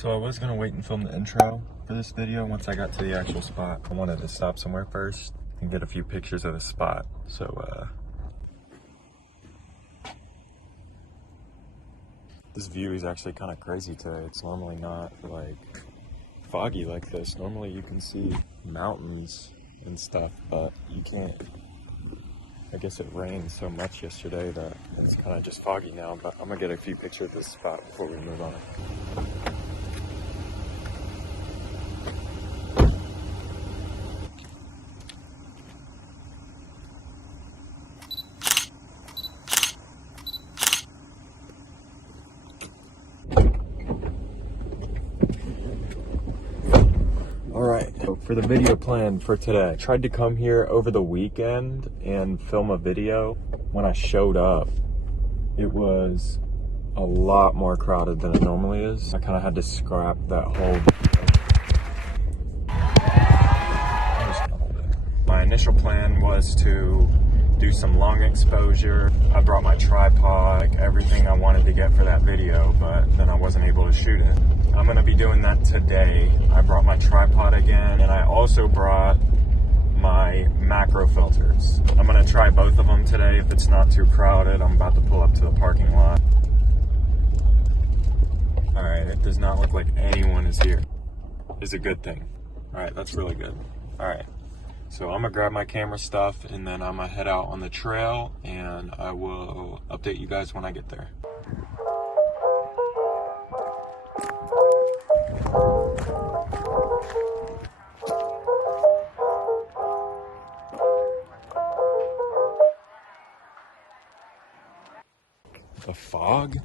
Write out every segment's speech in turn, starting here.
So I was gonna wait and film the intro for this video once I got to the actual spot. I wanted to stop somewhere first and get a few pictures of the spot. So this view is actually kind of crazy today. It's normally not like foggy like this. Normally you can see mountains and stuff, but you can't. I guess it rained so much yesterday that it's kind of just foggy now, but I'm gonna get a few pictures of this spot before we move on. Alright, so for the video plan for today, I tried to come here over the weekend and film a video. When I showed up, it was a lot more crowded than it normally is. I kind of had to scrap that whole My initial plan was to do some long exposure. I brought my tripod, like everything I wanted to get for that video, but then I wasn't able to shoot it. I'm gonna be doing that today. I brought my tripod again, and I also brought my macro filters. I'm gonna try both of them today. If it's not too crowded, I'm about to pull up to the parking lot. All right, it does not look like anyone is here. It's a good thing. All right, that's really good. All right. So I'm gonna grab my camera stuff and then I'm gonna head out on the trail and I will update you guys when I get there. The fog?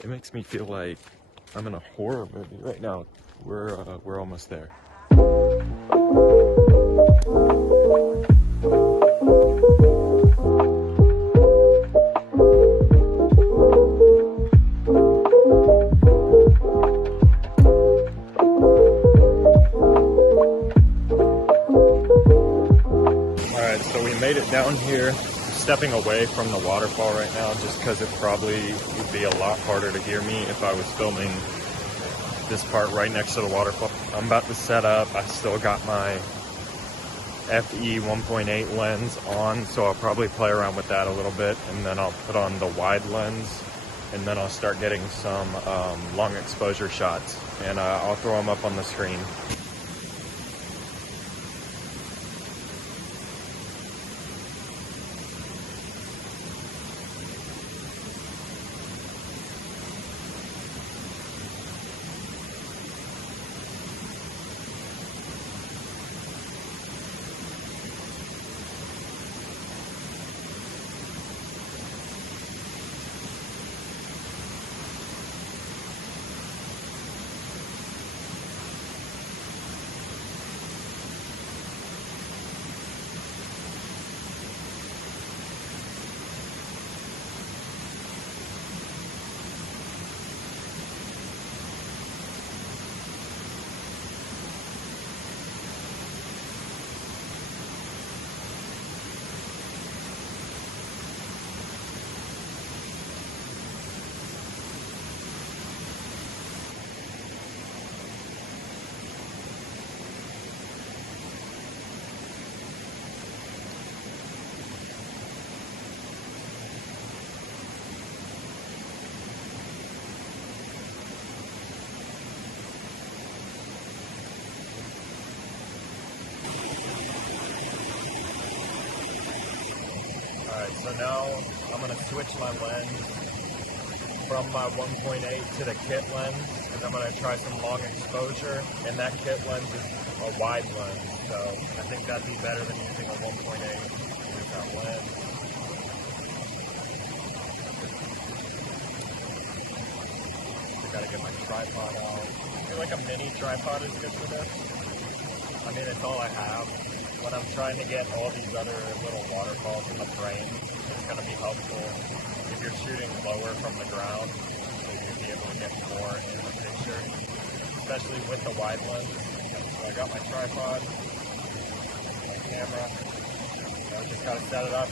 It makes me feel like I'm in a horror movie right now. We're almost there. Alright, so we made it down here. Stepping away from the waterfall right now just because it probably would be a lot harder to hear me if I was filming this part right next to the waterfall. I'm about to set up. I still got my FE 1.8 lens on, so I'll probably play around with that a little bit, and then I'll put on the wide lens, and then I'll start getting some long exposure shots, and I'll throw them up on the screen. So now I'm going to switch my lens from my 1.8 to the kit lens, and I'm going to try some long exposure, and that kit lens is a wide lens, so I think that'd be better than using a 1.8 with that lens. I gotta get my tripod out. I feel like a mini tripod is good for this. I mean, it's all I have. When I'm trying to get all these other little waterfalls in the frame, it's going to be helpful if you're shooting lower from the ground, so you'll be able to get more in the picture, especially with the wide lens. So I got my tripod, my camera, so I just got to set it up.